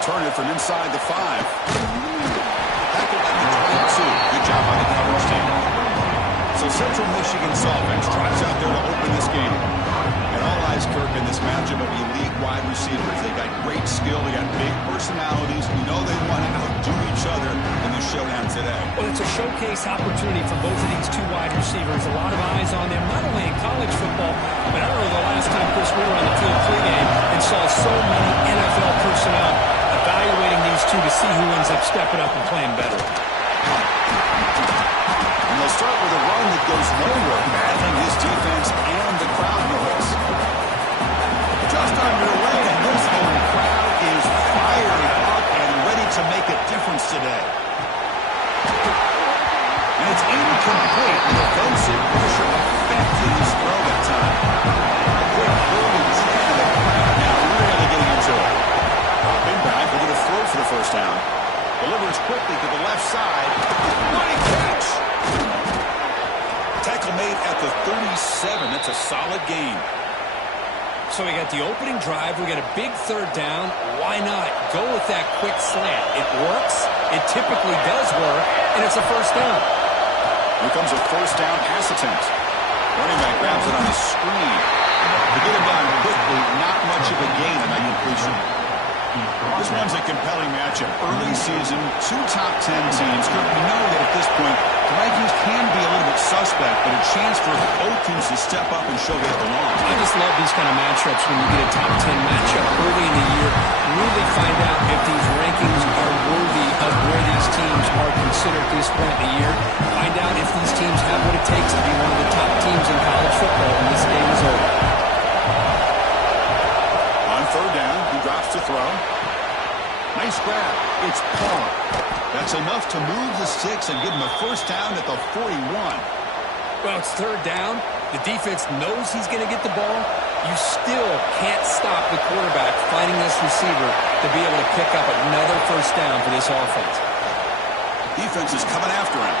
return it from inside the 5. Tackle at the 22. Good job by the coverage team. So Central Michigan's offense tries out there to open this game. And all eyes, Kirk, in this matchup of elite wide receivers. They got great skill. They got big personalities. You know they want to outdo each other in the showdown today. Well, it's a showcase opportunity for both of these two wide receivers. A lot of eyes on them, not only in college football, but I don't know the last time, Chris, we were on the field pregame and saw so many NFL personnel evaluating these two to see who ends up stepping up and playing better. And they'll start with a run that goes nowhere, battling his defense and the crowd noise. Just underway, and this home crowd is fired up and ready to make a difference today. And it's incomplete with offensive pressure affecting his throw that time. A quick early tip to the crowd now really getting into it. Hopping back, looking to throw for the first down. Delivers quickly to the left side. Running catch! Tackle made at the 37. That's a solid gain. So we got the opening drive. We got a big third down. Why not go with that quick slant? It works. It typically does work. And it's a first down. Here comes a first down pass attempt. Running back grabs it on the screen. To get it done quickly, not much of a gain on that completion. This one's a compelling matchup. Early season, two top 10 teams. We know that at this point, the Vikings can be a little bit suspect, but a chance for both teams to step up and show they belong. I just love these kind of matchups when you get a top 10 matchup early in the year. Really find out if these rankings are worthy of where these teams are considered at this point in the year. Find out if these teams have what it takes to be one of the top teams in college football when this game is over. On third down, he drops to throw. Nice grab. It's Paul. That's enough to move the sticks and give him a first down at the 41. Well, it's third down. The defense knows he's going to get the ball. You still can't stop the quarterback finding this receiver to be able to pick up another first down for this offense. Defense is coming after him.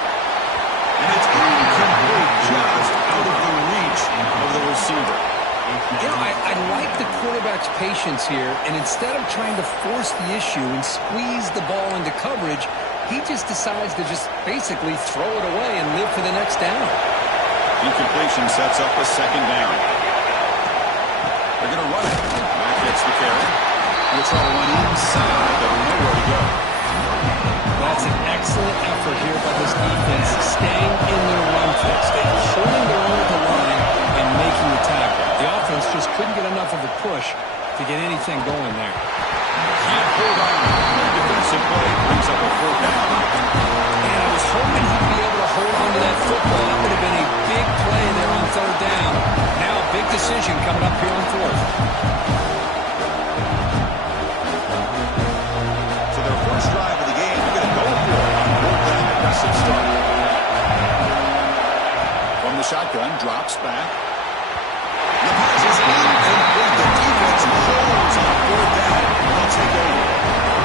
And it's incomplete, just out of the reach of the receiver. You know, I like the quarterback's patience here, and instead of trying to force the issue and squeeze the ball into coverage, he just decides to just basically throw it away and live for the next down. Incompletion sets up a second down. They're going to run it. Mack gets the carry. He'll try to run inside, but nowhere to go. That's an excellent effort here by this defense, staying in their run fix, holding their own at the line and making the tackle. The offense just couldn't get enough of a push to get anything going there. Can't hold on. Defensive play brings up a fourth down. And I was hoping he'd be able to hold on to that football. That would have been a big play there on third down. Now a big decision coming up here on fourth. So their first drive of the game, they're going to go for it on fourth down. Aggressive start. From the shotgun, drops back. The pass is incomplete. The defense holds on fourth down. They'll take over.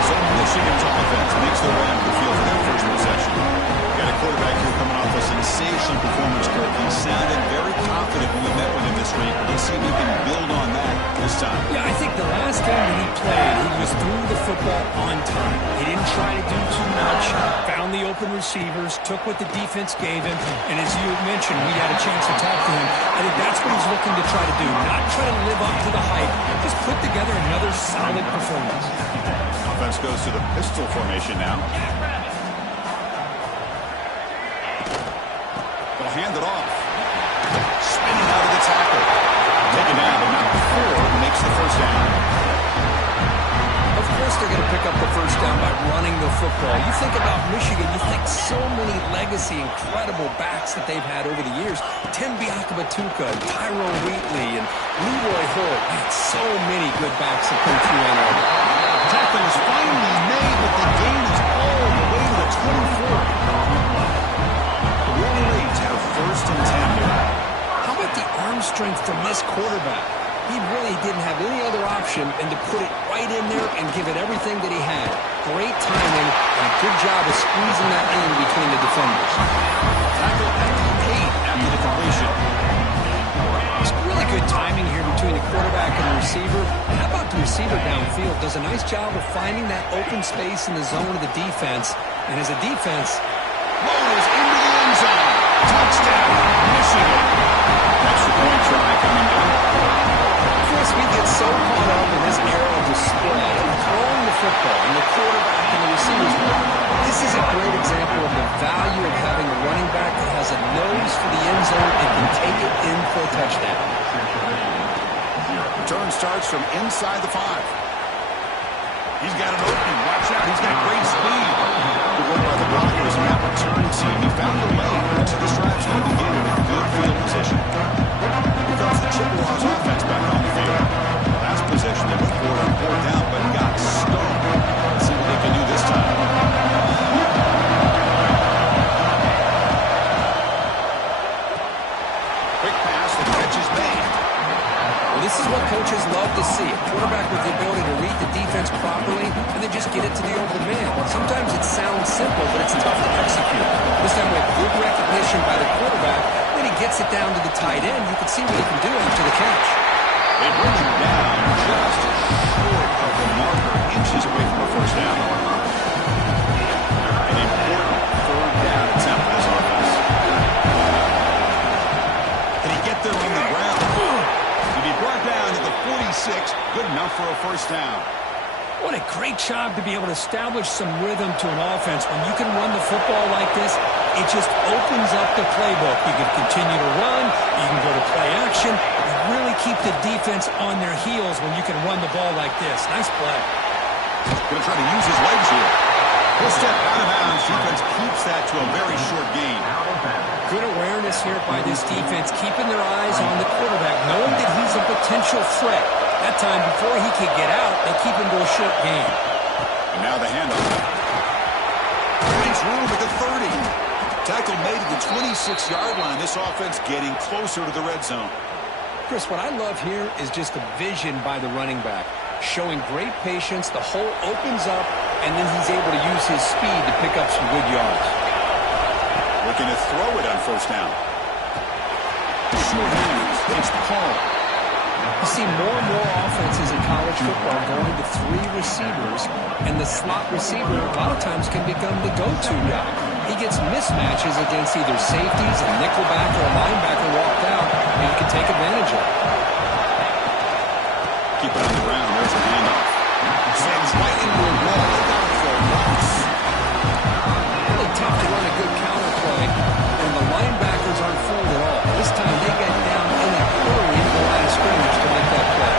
So Michigan's offense makes their way onto the field for their first possession. Got a quarterback here coming off a sensational performance, Kirk. He sounded very confident when we met with him this week. Let's see if he can build on that this time. Yeah, I think the last game that he played, he was through the football on time. He didn't try to do too much, found the open receivers, took what the defense gave him, and as you mentioned, we had a chance to talk to him. I think that's what he's looking to try to do, not try to live up to the hype, just put together another solid performance. Offense goes to the pistol formation now. They'll hand it off. Spinning out of the tackle. Taken down, but not before makes the first down. Of course they're going to pick up the first down by running the football. You think about Michigan, you think so many legacy, incredible backs that they've had over the years. Tim Biakabatuka, Tyrone Wheatley, and Leroy Holt. Man, so many good backs that come through Ann Arbor. Tackle is finally made, but the gain is all the way to the 24. Really late to have first and 10 here. How about the arm strength from this quarterback? He really didn't have any other option than to put it right in there and give it everything that he had. Great timing and a good job of squeezing that in between the defenders. Tackle at the 8 after the completion. It's really good timing here between the quarterback and the receiver. How about the receiver downfield, does a nice job of finding that open space in the zone of the defense. And as a defense, Rolls into the end zone. Touchdown, Michigan. Extra point try coming down. Chris, we get so caught up in this era of display, throwing the football and the quarterback and the receivers. This is a great example of the value of having a running back that has a nose for the end zone and can take it in for a touchdown. Return starts from inside the 5. He's got an opening. Watch out. He's got great speed. Good work by the blockers and that return team. He found a lane. That's what this drive's going to begin with good field position. Here comes the Chippewas offense back on the field. Last possession, they went for it on 4th down, but got stoned. Let's see what they can do this time. Quick pass. The catch is made. Well, this is what coaches love to see. A quarterback with the ability to read the defense properly and then just get it to the open man. Sometimes it sounds simple, but it's tough to execute. This time with good recognition by the quarterback, when he gets it down to the tight end, you can see what he can do after the catch. They bring him down just short of the marker, inches away from a first down. An important 3rd down attempt for this offense. Can he get there on the ground? To be brought down at the 46, good enough for a first down. What a great job to be able to establish some rhythm to an offense. When you can run the football like this, it just opens up the playbook. You can continue to run. You can go to play action. You really keep the defense on their heels when you can run the ball like this. Nice play. Going to try to use his legs here. He'll step out of bounds. Defense keeps that to a very short gain. Good awareness here by this defense, keeping their eyes on the quarterback, knowing that he's a potential threat. That time, before he could get out, they keep him to a short gain. And now the handoff. Finds room at the 30. Tackle made at the 26-yard line. This offense getting closer to the red zone. Chris, what I love here is just the vision by the running back. Showing great patience, the hole opens up, and then he's able to use his speed to pick up some good yards. Looking to throw it on first down. Short hands. It's Paul. You see more and more offenses in college football going to 3 receivers, and the slot receiver a lot of times can become the go-to guy. He gets mismatches against either safeties, a nickelback, or a linebacker walked out, and he can take advantage of it. Keep it on the ground. There's a handoff. Sends right into a wall. Look out for Ross. Really tough to run a good counter play, and the linebackers aren't fooled at all. This time they get down in a hurry into the line of scrimmage to make that play.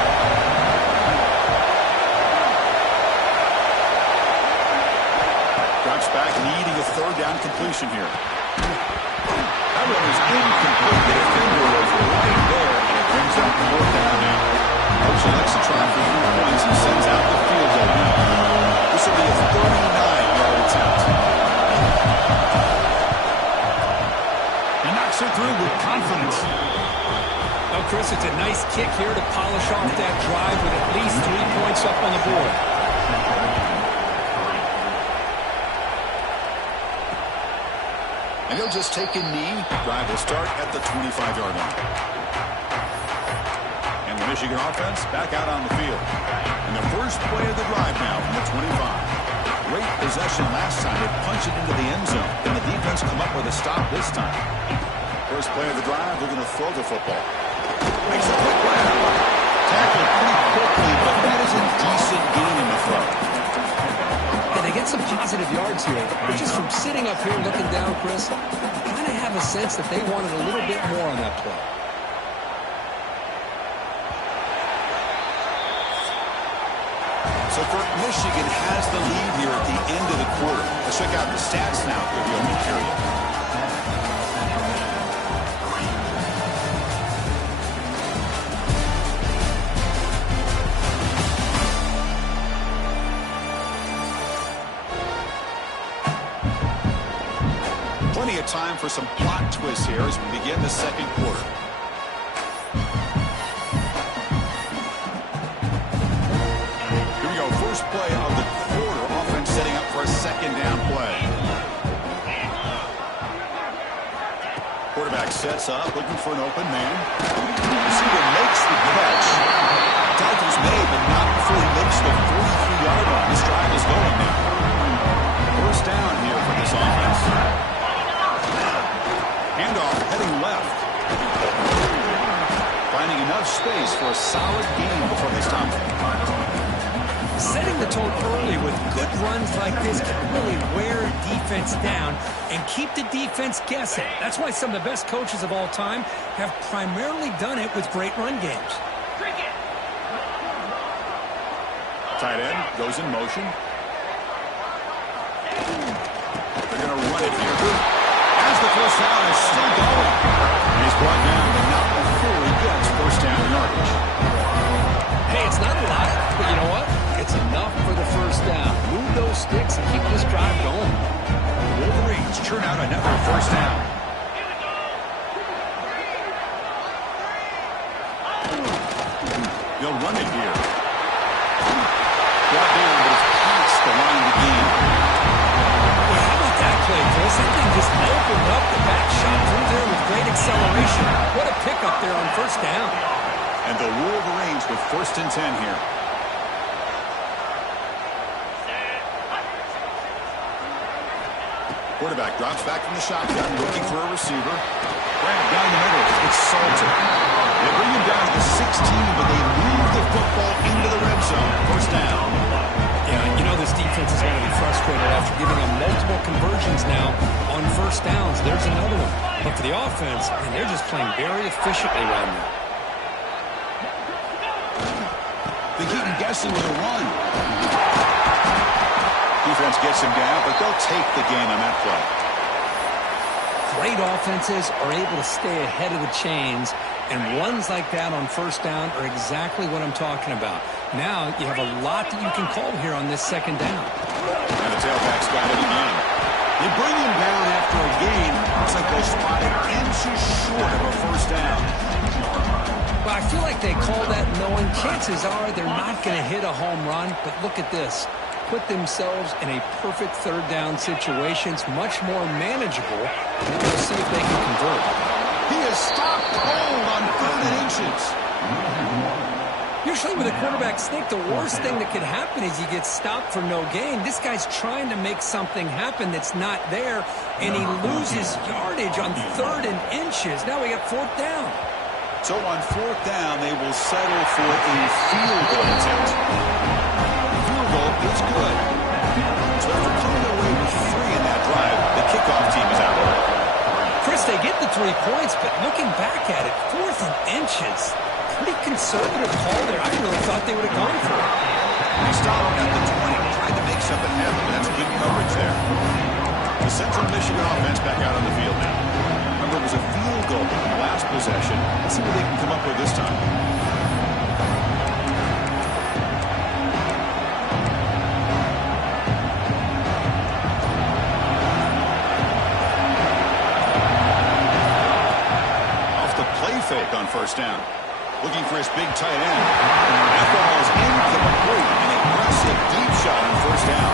Drops back, needing a 3rd down completion here. That one is incomplete. The defender was right there, and it brings up 4th down now. Coach elects to try for 3 points and sends out the field goal now. This will be a 39-yard attempt. He knocks it through with confidence. Well, Chris, it's a nice kick here to polish off that drive with at least 3 points up on the board. And he'll just take a knee. Drive will start at the 25-yard line. And the Michigan offense back out on the field. And the first play of the drive now from the 25. Great possession last time. They punch it into the end zone. Then the defense come up with a stop this time. First play of the drive, they're going to throw the football. Makes a quick grab. Tackled pretty quickly, but that is a decent gain in the throw. And they get some positive yards here. But just from sitting up here looking down, Chris, I kind of have a sense that they wanted a little bit more on that play. So for Michigan has the lead here at the end of the quarter. Let's check out the stats now for the opening period. Plenty of time for some plot twists here as we begin the second quarter. Here we go. First play of the quarter. Offense setting up for a second down play. Quarterback sets up, looking for an open man. Receiver makes the catch. Contact was made, but not before he makes the 43-yard line. This drive is going now. First down here for this offense. Handoff heading left. Finding enough space for a solid gain before they stop it. Setting the tone early with good runs like this can really wear defense down and keep the defense guessing. That's why some of the best coaches of all time have primarily done it with great run games. Tight end goes in motion. They're going to run it here. As the first down is still going. And he's brought down, but not before he gets first down yardage. Hey, it's not a lot, but you know what? It's enough for the first down. Move those sticks and keep this drive going. Wolverines churn out another first down. They'll run it here. Brought down, but it's past the line of the game. Well, how about that play, Chris? That thing just opened up the back shot through there with great acceleration. What a pickup there on first down. And the Wolverines with 1st and 10 here. Quarterback drops back from the shotgun, looking for a receiver. Grab down the middle. It's Salter. They bring him down to the 16, but they move the football into the red zone. First down. Yeah, you know this defense is going to be frustrated after giving them multiple conversions now on first downs. There's another one. But for the offense, and they're just playing very efficiently right now. They keep him guessing with a run. Defense gets him down, but they'll take the gain on that play. Great offenses are able to stay ahead of the chains, and runs like that on first down are exactly what I'm talking about. Now you have a lot that you can call here on this second down. And the tailback's got it again. They bring him down after a gain. Looks like they're spotted inches short of a first down. Well, I feel like they call that knowing chances are they're not going to hit a home run, but look at this. Put themselves in a perfect third down situation. It's much more manageable. And we'll see if they can convert. He is stopped cold on 3rd and inches. Usually with a quarterback sneak, the worst thing that could happen is you get stopped for no gain. This guy's trying to make something happen that's not there, and he loses yardage on 3rd and inches. Now we got 4th down. So on 4th down, they will settle for a field goal attempt. Field goal is good. So after coming away with 3 in that drive, the kickoff team is out. Chris, they get the 3 points, but looking back at it, 4th and inches. Pretty conservative call there. I really thought they would have gone for it. They stopped at the 20, tried to make something happen. That's good coverage there. The Central Michigan offense back out on the field now. Remember, it was a field goal in the last possession. Let's see what they can come up with this time. Off the play fake on first down. Looking for his big tight end. That ball is incomplete. An aggressive deep shot on first down.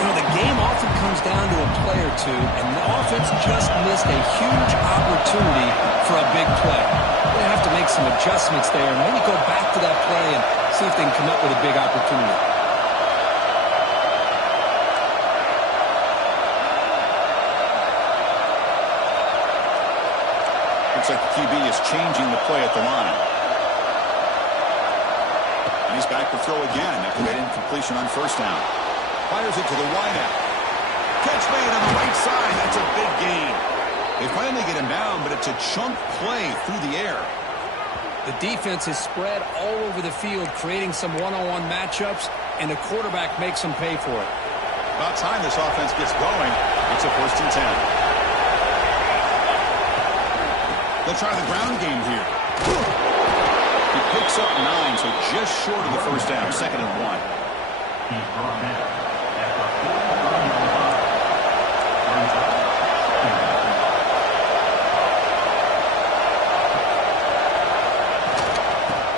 You know, the game often comes down to a play or two, and the offense just missed a huge opportunity for a big play. They have to make some adjustments there and maybe go back to that play and see if they can come up with a big opportunity. Looks like the QB is changing the play at the line. And he's back to throw again after that incompletion on first down. Fires it to the wideout. Catch made on the right side. That's a big gain. They finally get him down, but it's a chunk play through the air. The defense is spread all over the field, creating some one-on-one matchups, and the quarterback makes them pay for it. About time this offense gets going. It's a 1st and 10. They'll try the ground game here. He picks up 9, so just short of the first down. 2nd and 1.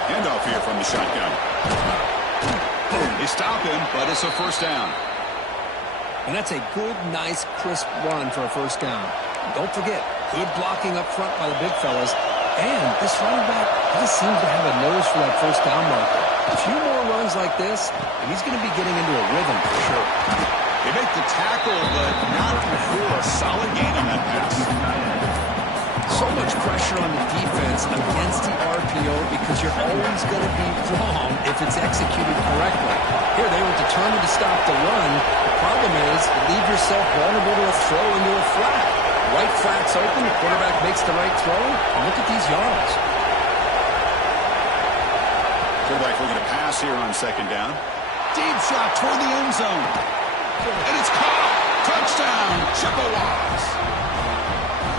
Handoff here from the shotgun. They stop him, but it's a first down. And that's a good, nice, crisp run for a first down. Don't forget, good blocking up front by the big fellas. And this running back, he just seems to have a nose for that first down marker. A few more runs like this, and he's going to be getting into a rhythm for sure. They make the tackle, but not before a solid gain on that pass. So much pressure on the defense against the RPO because you're always going to be wrong if it's executed correctly. Here, they were determined to stop the run. The problem is you leave yourself vulnerable to a throw into a flat. Right flat's open, the quarterback makes the right throw, and look at these yards. Quarterback looking to pass here on second down. Deep shot toward the end zone. And it's caught. Touchdown, Chippewas.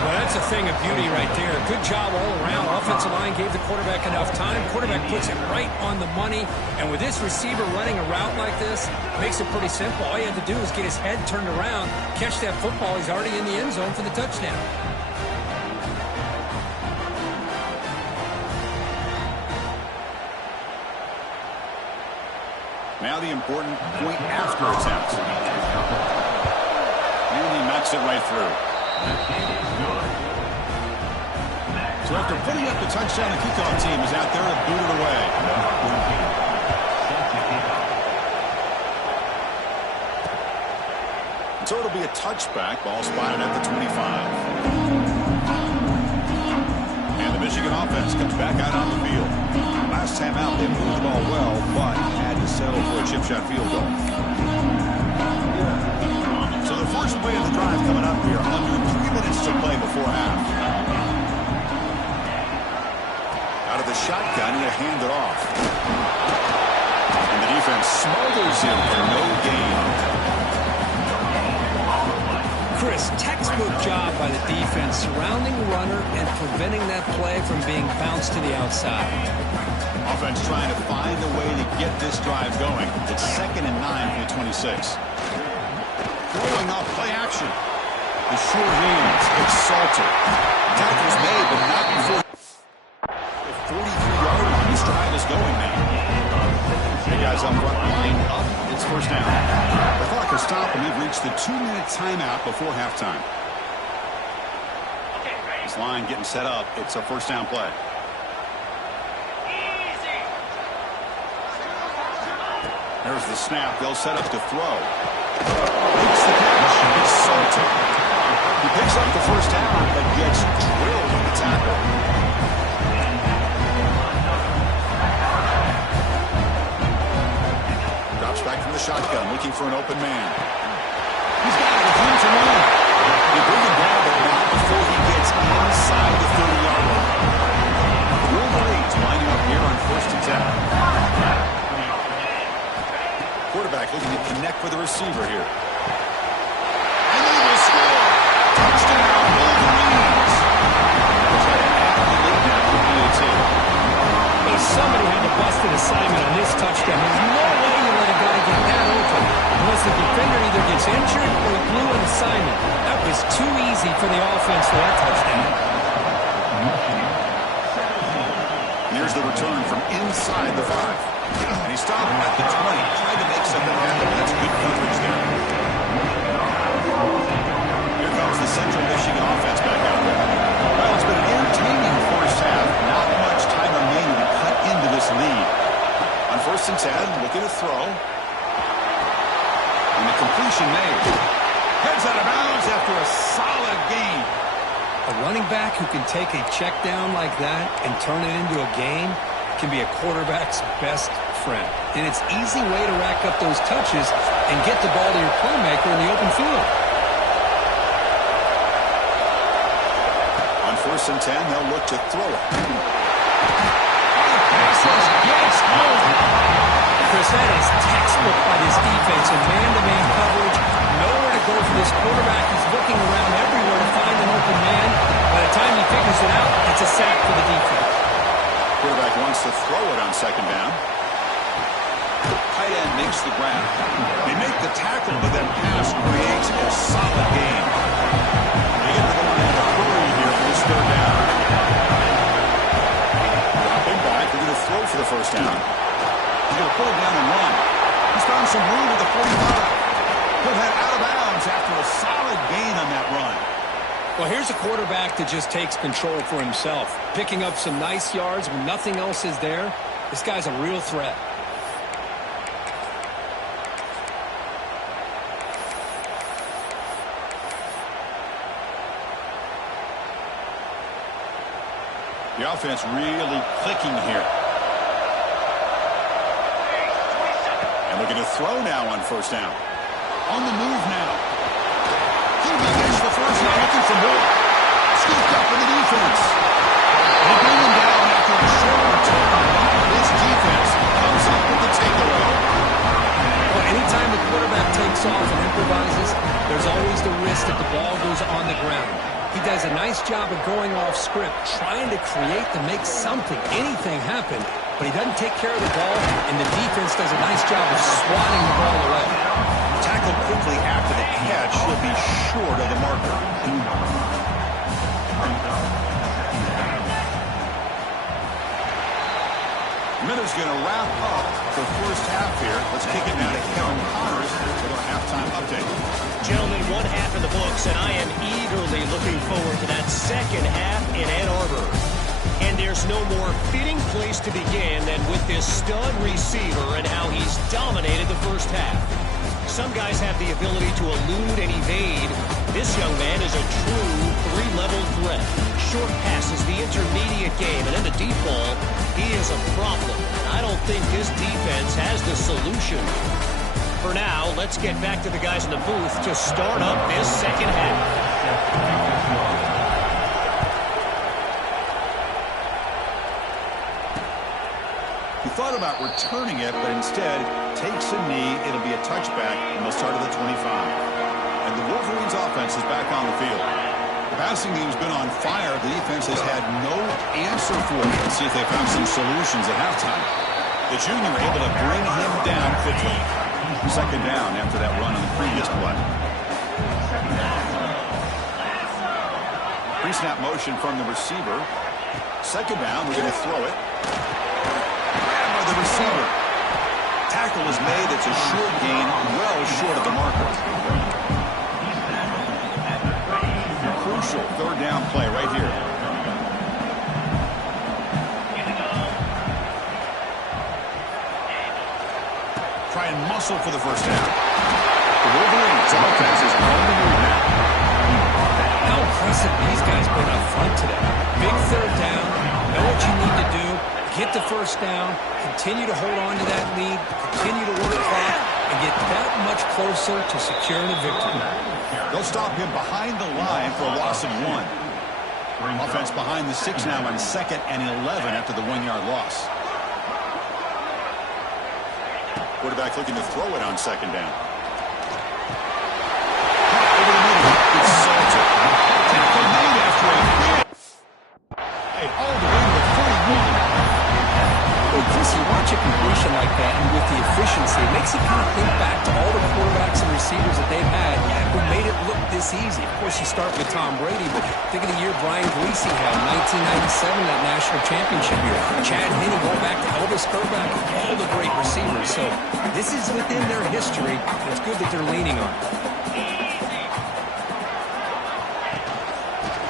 Well, that's a thing of beauty right there. Good job all around. Offensive line gave the quarterback enough time. Quarterback puts it right on the money. And with this receiver running a route like this, makes it pretty simple. All you have to do is get his head turned around, catch that football. He's already in the end zone for the touchdown. Now the important point after attempt. And he knocks it right through. So after putting up the touchdown, the kickoff team is out there to boot it away. So it'll be a touchback. Ball spotted at the 25. And the Michigan offense comes back out on the field. Last time out, they moved the ball well, but had to settle for a chip shot field goal. So the first play of the drive coming up here, under 3 minutes to play before half. Out of the shotgun, he'll hand it off. And the defense smothers him for no gain. Chris, textbook job by the defense surrounding the runner and preventing that play from being bounced to the outside. Offense trying to find a way to get this drive going. It's 2nd and 9 for the 26. Throwing off play action. The short hands. It's Salter. Tackle's made, but not before. The 43-yard line. This drive is going now. The guys up front line up. It's first down. The clock has stopped, and we've reached the 2-minute timeout before halftime. This line getting set up. It's a first down play. There's the snap. They'll set up to throw. Makes the catch. It's Salter. He picks up the first down, but gets drilled on the tackle. Drops back from the shotgun, looking for an open man. He's got it. It's room to run. They bring him down, but not before he gets inside the 30-yard line. The Wolverines lining up here on 1st and 10. Quarterback looking to connect with the receiver here. And they will score. Touchdown, Wolverines. Hey, somebody had to bust an assignment on this touchdown. There's no way you let a guy get that open unless the defender either gets injured or he blew an assignment. That was too easy for the offense for that touchdown. And here's the return from inside the 5. And he stopped at the 20, trying to make something happen. That's good coverage there. Here comes the Central Michigan offense back out there. Well, it's been an entertaining first half. Not much time remaining to cut into this lead. On 1st and 10, looking to throw. And the completion made. Heads out of bounds after a solid gain. A running back who can take a check down like that and turn it into a gain can be a quarterback's best friend. And it's an easy way to rack up those touches and get the ball to your playmaker in the open field. On 1st and 10, they'll look to throw it. Passes, gets home. Chris, that is textbook by this defense in man-to-man coverage. Nowhere to go for this quarterback. He's looking around everywhere to find an open man. By the time he figures it out, it's a sack for the defense. Quarterback wants to throw it on 2nd down. Tight end makes the grab. They make the tackle, but that pass creates a solid gain. They get to go in a hurry here for this 3rd down. Dropping back, they're going to throw for the first down. He's going to put it down and run. He's found some room at the 45. He'll head out of bounds after a solid gain on that run. Well, here's a quarterback that just takes control for himself, picking up some nice yards when nothing else is there. This guy's a real threat. The offense really clicking here. And looking to throw now on first down. On the move now. He will catch the first down, looking for more. Scooped up in the defense. They bring him down after a short return. This defense comes up with the takeaway. Well, anytime the quarterback takes off and improvises, there's always the risk that the ball goes on the ground. He does a nice job of going off script, trying to create to make something, anything happen, but he doesn't take care of the ball, and the defense does a nice job of swatting the ball away. Tackled quickly after the catch, he'll be short of the marker. Miller's going to wrap up the first half here. Let's kick it now to Kevin Connors with our halftime update. Gentlemen, one half in the books, and I am eagerly looking forward to that second half in Ann Arbor. And there's no more fitting place to begin than with this stud receiver and how he's dominated the first half. Some guys have the ability to elude and evade. This young man is a true three-level threat. Short passes, the intermediate game, and then the deep ball, he is a problem. And I don't think this defense has the solution. For now, let's get back to the guys in the booth to start up this second half. He thought about returning it, but instead takes a knee. It'll be a touchback, and they'll start at the 25. And the Wolverines' offense is back on the field. The passing game's been on fire. The defense has had no answer for it. Let's see if they found some solutions at halftime. The junior able to bring him down quickly. Second down after that run on the previous play. Pre-snap motion from the receiver. Second down, we're going to throw it. Grab by the receiver. Tackle is made. It's a short gain, well short of the marker. Crucial third down play right here. Try and muscle for the first down. The Wolverines' offense is on the move now. How impressive these guys been up front today. Big third down. Know what you need to do. Get the first down. Continue to hold on to that lead. Continue to work clock. And get that much closer to securing a victory. They'll stop him behind the line for a loss of 1. Offense behind the 6 now on 2nd and 11 after the 1-yard loss. Quarterback looking to throw it on second down. Over the middle. It's Salter. Tackle made after a hit. Hey, all the way to the 41. Well, Chris, you watch a completion like that, and with the efficiency, it makes you kind of think back to all the quarterbacks and receivers that they've had who made it look this easy. Of course, you start with Tom Brady, but think of the year Brian Griese had in 1997, that national championship year. Chad Henne, going back to Elvis Grbac, all the great receivers. So this is within their history. It's good that they're leaning on it.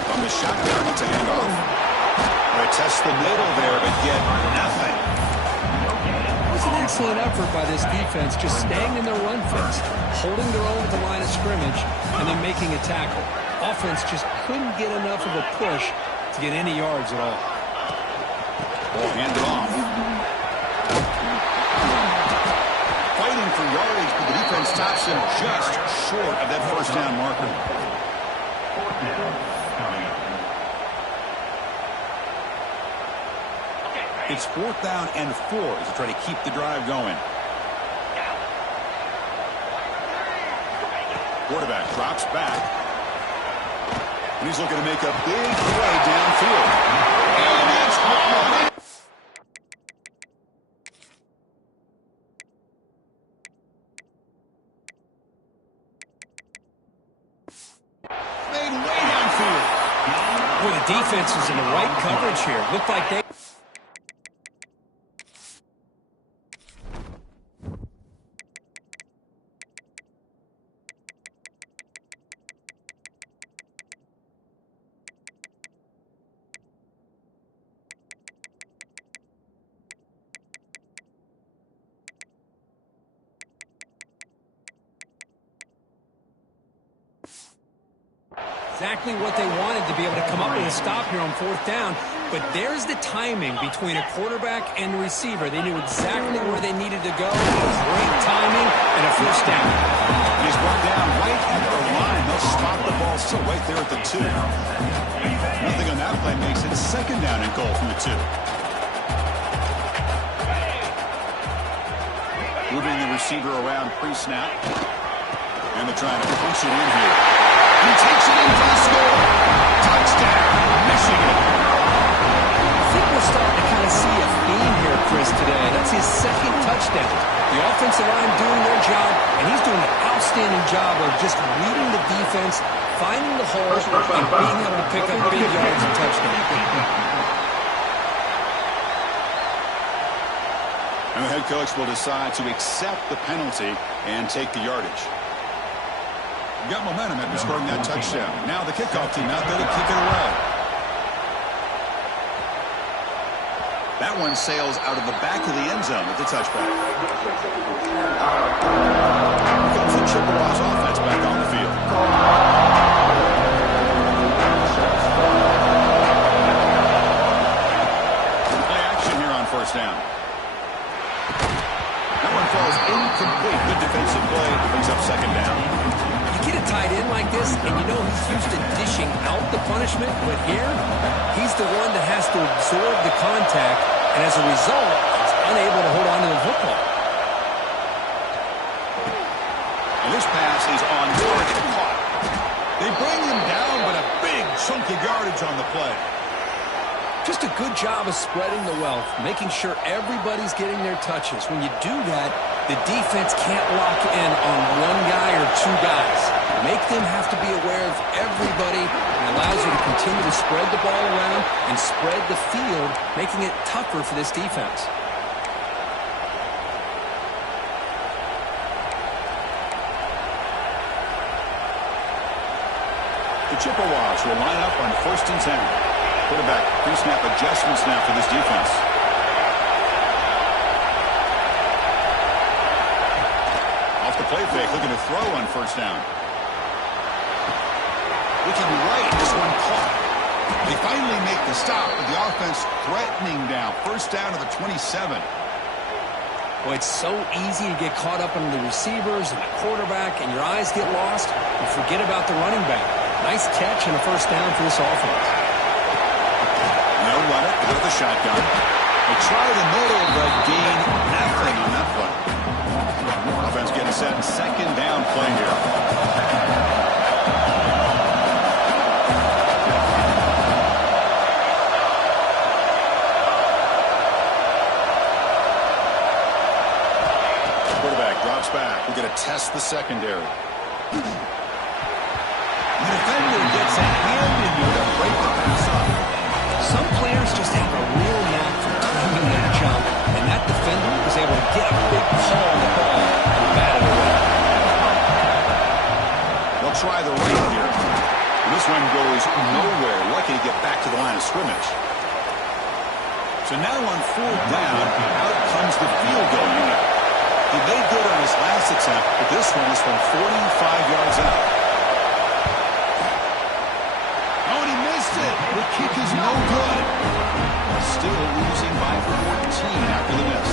From the shotgun, it's a handoff. They test the middle there, but get nothing. It was an excellent effort by this defense, just staying in their run fence, holding their own at the line of scrimmage, and then making a tackle. Offense just couldn't get enough of a push to get any yards at all. Ball handed off. Fighting for yardage, but the defense stops him just short of that first down marker. It's 4th down and 4 as they try to keep the drive going. Quarterback drops back. And he's looking to make a big play downfield. And it's home. Made way downfield. Boy, the defense was in the right coverage here. Looked like they... exactly what they wanted to be able to come up with a stop here on 4th down. But there's the timing between a quarterback and the receiver. They knew exactly where they needed to go. Great timing and a first down. He's brought down right at the line. They'll stop the ball still right there at the 2. Nothing on that play makes it 2nd down and goal from the 2. Moving the receiver around pre-snap. And they're trying to punch it in here. He takes it in for the score. Touchdown, Michigan. I think we're starting to kind of see a theme here, Chris, today. That's his 2nd touchdown. The offensive line doing their job, and he's doing an outstanding job of just reading the defense, finding the hole, and being able to pick up big yards and touchdowns. And the head coach will decide to accept the penalty and take the yardage. Got momentum after scoring that touchdown. Now the kickoff team out there to kick it away. That one sails out of the back of the end zone with the touchback. Here comes the Chippewas offense back on the field. Play action here on 1st down. That one falls incomplete. Good defensive play. Brings up 2nd down. You get a tight end like this, and you know he's used to dishing out the punishment, but here, he's the one that has to absorb the contact, and as a result, he's unable to hold on to the football. And this pass is on board and caught. They bring him down, but a big chunk of yardage on the play. Just a good job of spreading the wealth, making sure everybody's getting their touches. When you do that, the defense can't lock in on one guy or 2 guys. Make them have to be aware of everybody. It allows you to continue to spread the ball around and spread the field, making it tougher for this defense. The Chippewas will line up on 1st and 10. Quarterback pre-snap adjustments now for this defense. Off the play fake, looking to throw on 1st down. Looking right, this one caught. They finally make the stop, but the offense threatening down. 1st down to the 27. Well, it's so easy to get caught up in the receivers and the quarterback, and your eyes get lost. You forget about the running back. Nice catch and a 1st down for this offense. No runner, go to the shotgun. They try the middle, but gain nothing on that play. Offense getting set, 2nd down play here. Quarterback drops back. We're going to test the secondary. The defender gets a hand in here to break the pass up. Some players just have a real knack for timing their jump, and that defender was able to get a big pull on the ball and bat it away. They'll try the right here. And this one goes nowhere. Lucky to get back to the line of scrimmage. So now on 4th down, out comes the field goal unit. He made good on his last attempt, but this one is from 45 yards out. The kick is no good. Still losing by 14 after the miss.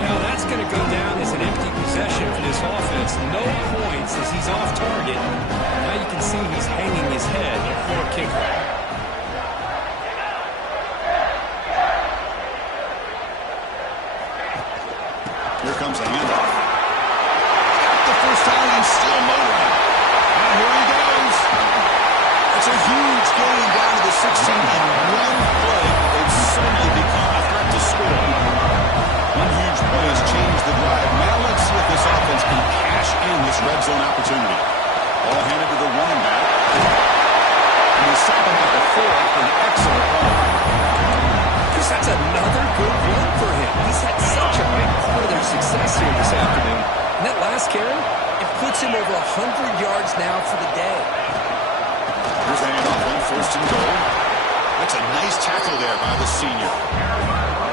Now that's going to go down as an empty possession for this offense. No points as he's off target. Now you can see he's hanging his head. Poor kicker. Here comes the handoff. The 1st down and still motoring. And here he goes. It's a huge gain down to the 16 in one play. They've suddenly become a threat to score. One huge play has changed the drive. Now let's see if this offense can cash in this red zone opportunity. Ball handed to the running back. And they stop him at the 4 for an excellent run. Chris, that's another good run for him. He's had such a big part of their success here this afternoon. And that last carry, it puts him over 100 yards now for the day. Here's the handoff on 1st and goal. That's a nice tackle there by the senior.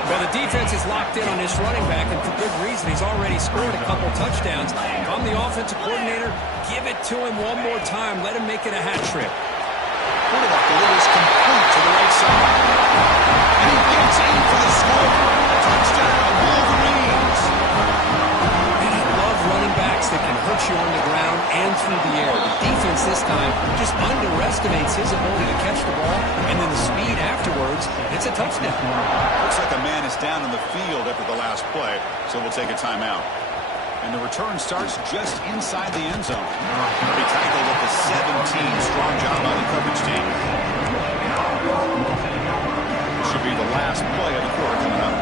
Well, the defense is locked in on this running back, and for good reason. He's already scored a couple touchdowns. If I'm the offensive coordinator, give it to him one more time. Let him make it a hat trick. Quarterback delivers complete to the right side. And he gets in for the score. Touchdown, Wolverines. And I love running backs that can hurt you on the ground and through the air. The defense this time just underestimates his ability to catch the ball, and then the speed afterwards, it's a touchdown. Looks like a man is down on the field after the last play, so we'll take a timeout. And the return starts just inside the end zone. He tackled at the 17. Strong job by the coverage team. This should be the last play of the quarter coming up.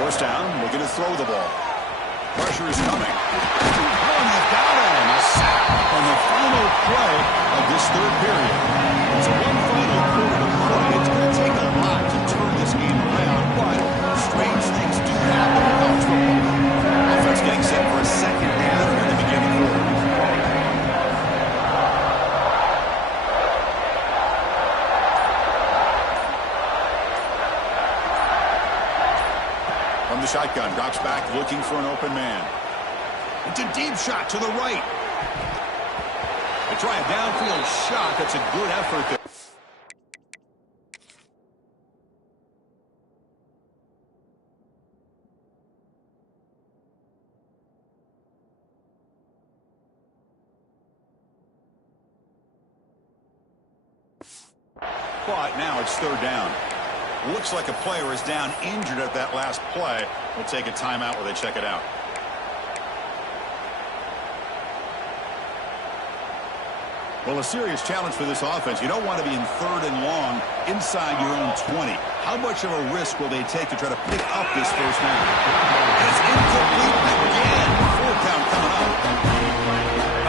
First down, looking to throw the ball. Pressure is coming. Oh, and they've got him. A sack on the final play of this third period. So one final quarter to play. It's going to take a lot to turn this game around, but strange things do happen in college football. Offense getting set for a second half here to begin the quarter. From the shotgun, drops back looking for an open man. It's a deep shot to the right. They try a downfield shot. That's a good effort there. But now it's third down. Looks like a player is down injured at that last play. We'll take a timeout where they check it out. Well, a serious challenge for this offense. You don't want to be in third and long inside your own 20. How much of a risk will they take to try to pick up this first down? And it's incomplete again. Fourth down coming up.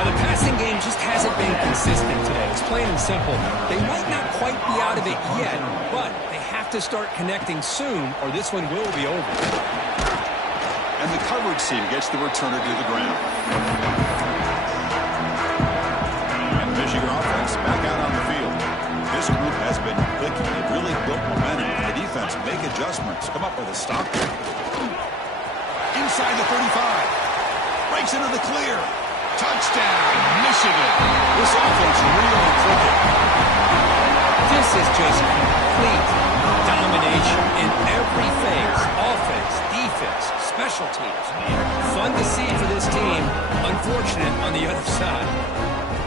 The passing game just hasn't been consistent today. It's plain and simple. They might not quite be out of it yet, but they have to start connecting soon or this one will be over. And the coverage team gets the returner to the ground. And the Michigan offense back out on the field. This group has been clicking. They've really built momentum. The defense make adjustments. Come up with a stop there. Inside the 35. Breaks into the clear. Touchdown, Michigan. This offense really clicking. This is just complete domination in every phase. Offense, defense, special teams. Fun to see for this team. Unfortunate on the other side.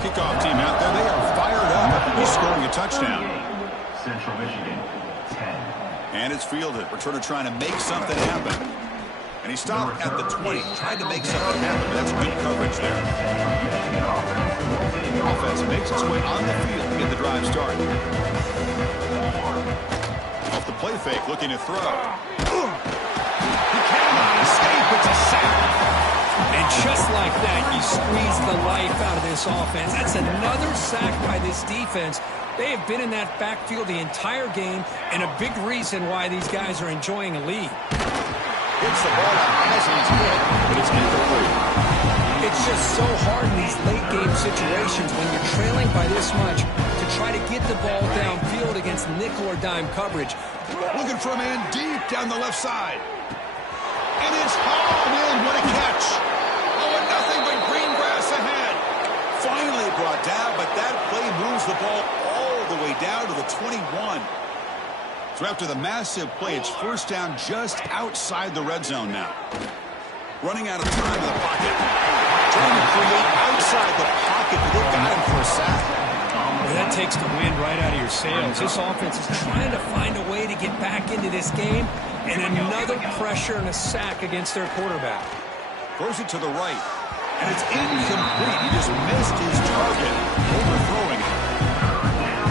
Kickoff team out there. They are fired up after scoring a touchdown. Central Michigan, 10. And it's fielded. Returner trying to make something happen. And he stopped at the 20, tried to make something happen, but that's good coverage there. Offense makes its way on the field to get the drive started. Off the play fake, looking to throw. He cannot escape. It's a sack. And just like that, you squeeze the life out of this offense. That's another sack by this defense. They have been in that backfield the entire game, and a big reason why these guys are enjoying a lead. Hits the ball on Haslam's head, but it's incomplete. It's just so hard in these late-game situations when you're trailing by this much to try to get the ball downfield against nickel or dime coverage. Looking for a man deep down the left side. And it's hauled in. What a catch. Oh, and nothing but green grass ahead. Finally brought down, but that play moves the ball all the way down to the 21. So after the massive play, it's first down just outside the red zone now. Running out of time in the pocket. Trying to create outside the pocket, but they've got him for a sack. Well, that takes the wind right out of your sails. This offense is trying to find a way to get back into this game, and another pressure and a sack against their quarterback. Throws it to the right, and it's incomplete. He just missed his target, overthrowing it.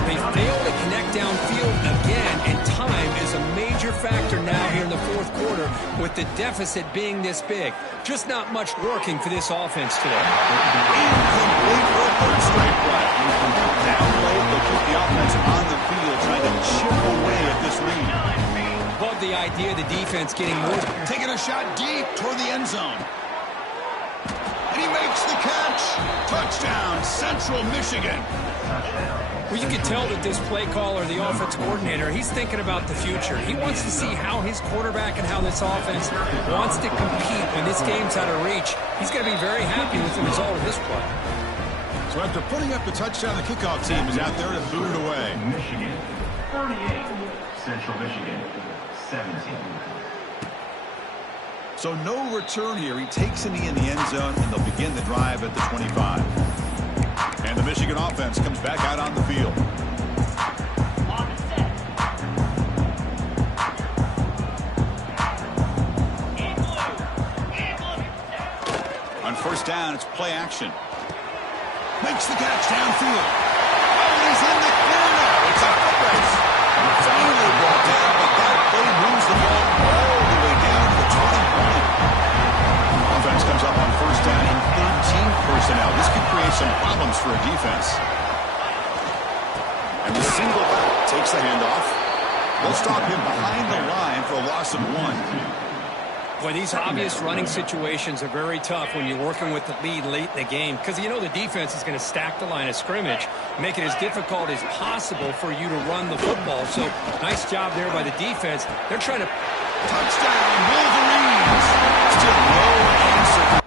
They fail to connect downfield again, and time is a major factor now here in the fourth quarter with the deficit being this big. Just not much working for this offense today. Incomplete for a third straight play. Downplayed, they'll keep the offense on the field trying to chip away at this lead. Love the idea of the defense getting more. Taking a shot deep toward the end zone. And he makes the catch. Touchdown, Central Michigan. Well, you can tell that this play caller, the offense coordinator, he's thinking about the future. He wants to see how his quarterback and how this offense wants to compete when this game's out of reach. He's going to be very happy with the result of this play. So after putting up the touchdown, the kickoff team is out there to boot it away. Michigan, 38. Central Michigan, 17. So no return here. He takes a knee in the end zone, and they'll begin the drive at the 25. And the Michigan offense comes back out on the field. On first down, it's play action. Makes the catch downfield. Oh, he's in the corner. It's a foot race. Finally brought down, but that play moves the ball all the way down to the 20-point. Offense comes up on first down in 13 personnel. This could create some problems for a defense. And the single back takes the handoff. They'll stop him behind the line for a loss of 1. Boy, these obvious running situations are very tough when you're working with the lead late in the game because you know the defense is going to stack the line of scrimmage, make it as difficult as possible for you to run the football. So nice job there by the defense. They're trying to... Touchdown, Wolverines! Still no answer.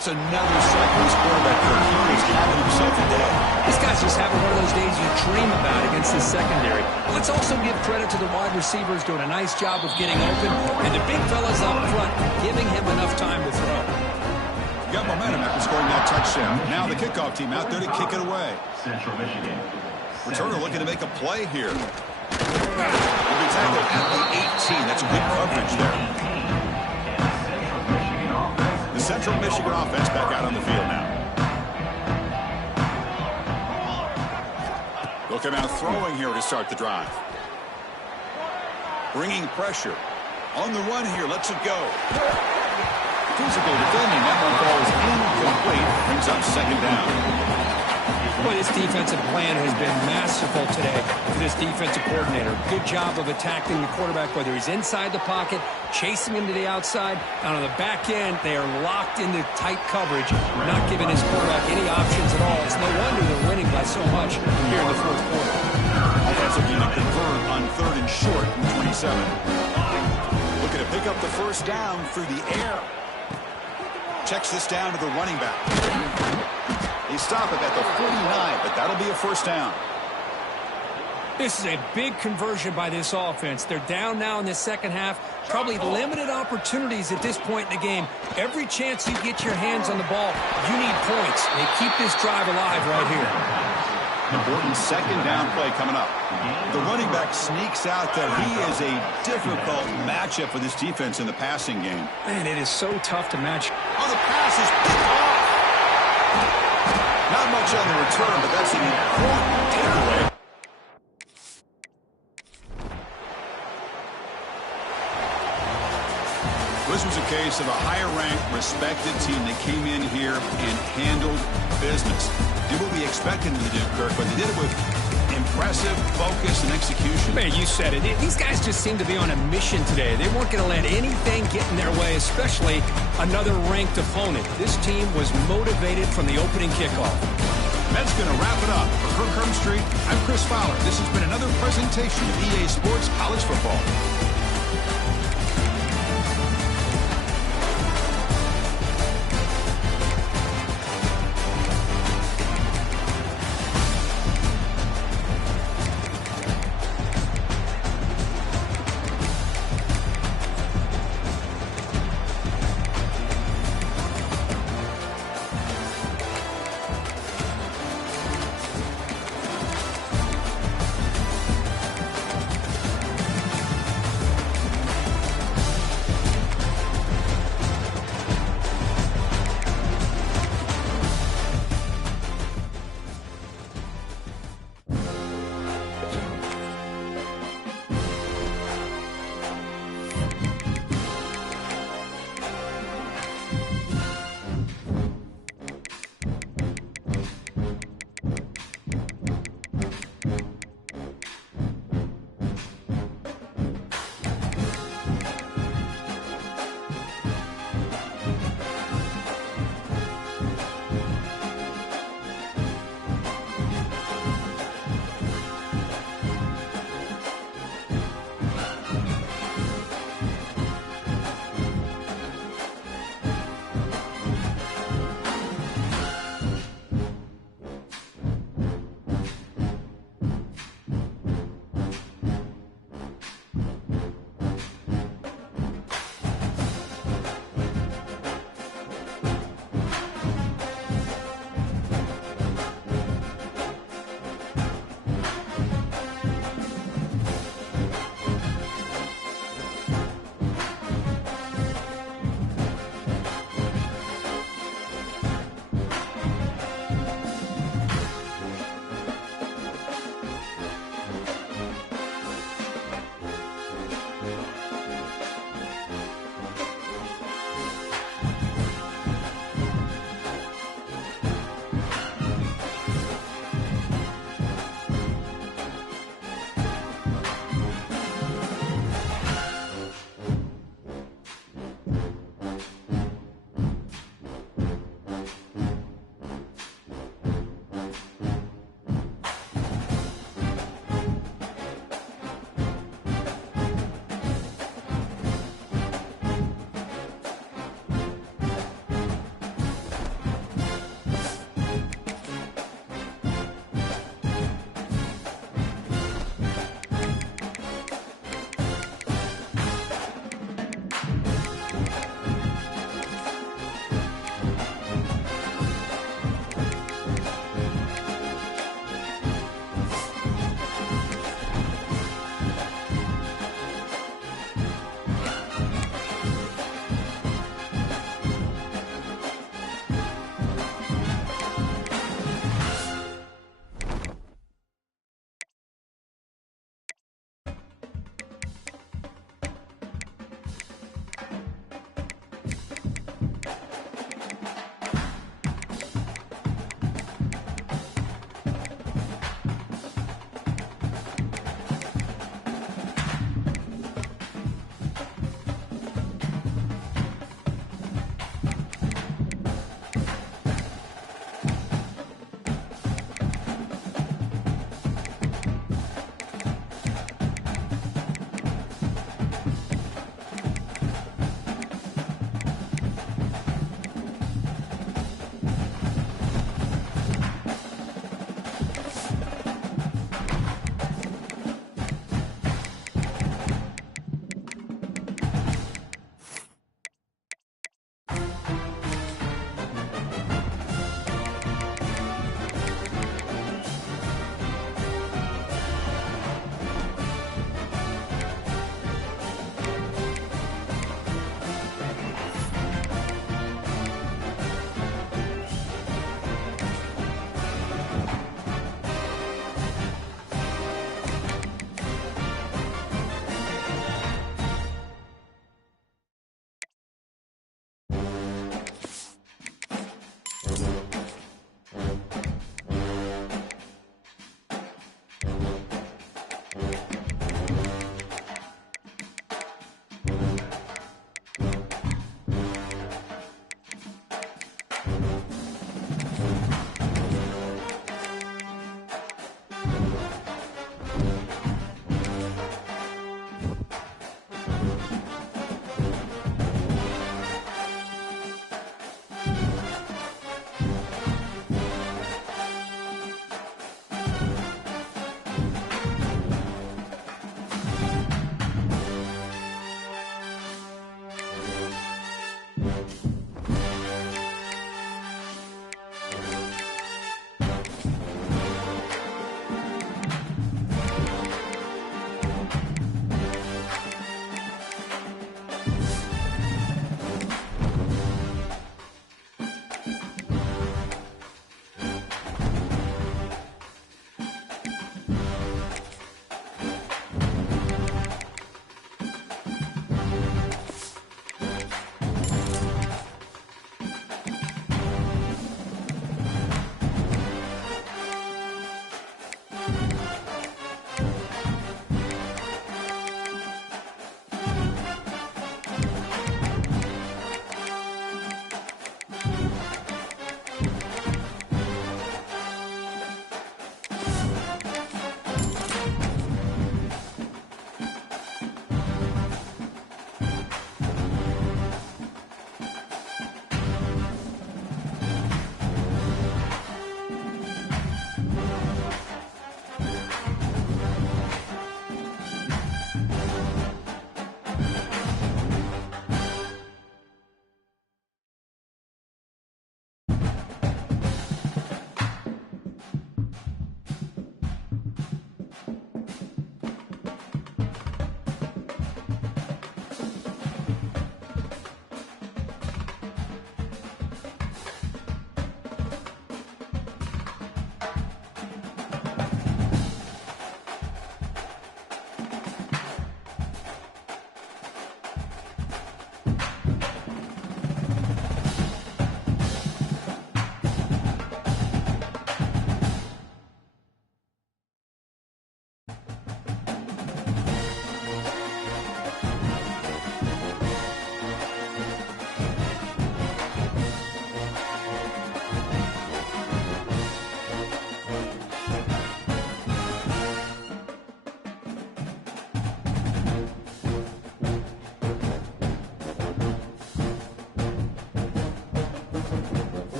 It's another Cyclones quarterback for Hughes having himself a day. This guy's just having one of those days you dream about against the secondary. Let's also give credit to the wide receivers doing a nice job of getting open, and the big fellas up front giving him enough time to throw. Got momentum after scoring that touchdown. Now the kickoff team out there to kick it away. Central Michigan. Returner looking to make a play here. He'll be tackled at the 18. That's good coverage there. Central Michigan offense back out on the field now. They'll come out throwing here to start the drive. Bringing pressure. On the run here, lets it go. Physical defending. That one ball is incomplete. Brings up second down. Boy, this defensive plan has been masterful today for this defensive coordinator. Good job of attacking the quarterback, whether he's inside the pocket, chasing him to the outside, and on the back end, they are locked into tight coverage, not giving his quarterback any options at all. It's no wonder they're winning by so much here in the fourth quarter. Offensive unit convert on third and short from 27. Looking to pick up the first down through the air. Checks this down to the running back. They stop it at the 49, but that'll be a first down. This is a big conversion by this offense. They're down now in the second half. Probably limited opportunities at this point in the game. Every chance you get your hands on the ball, you need points. They keep this drive alive right here. Important second down play coming up. The running back sneaks out there. He is a difficult matchup for this defense in the passing game. Man, it is so tough to match. Oh, the pass is picked off. Not much on the return, but that's an important takeaway. This was a case of a higher-ranked, respected team that came in here and handled business. Did what we expected them to do, Kirk, but they did it with impressive focus and execution. Man, you said it. These guys just seem to be on a mission today. They weren't going to let anything get in their way, especially another ranked opponent. This team was motivated from the opening kickoff. That's going to wrap it up. For Kirk Herbstreit, I'm Chris Fowler. This has been another presentation of EA Sports College Football.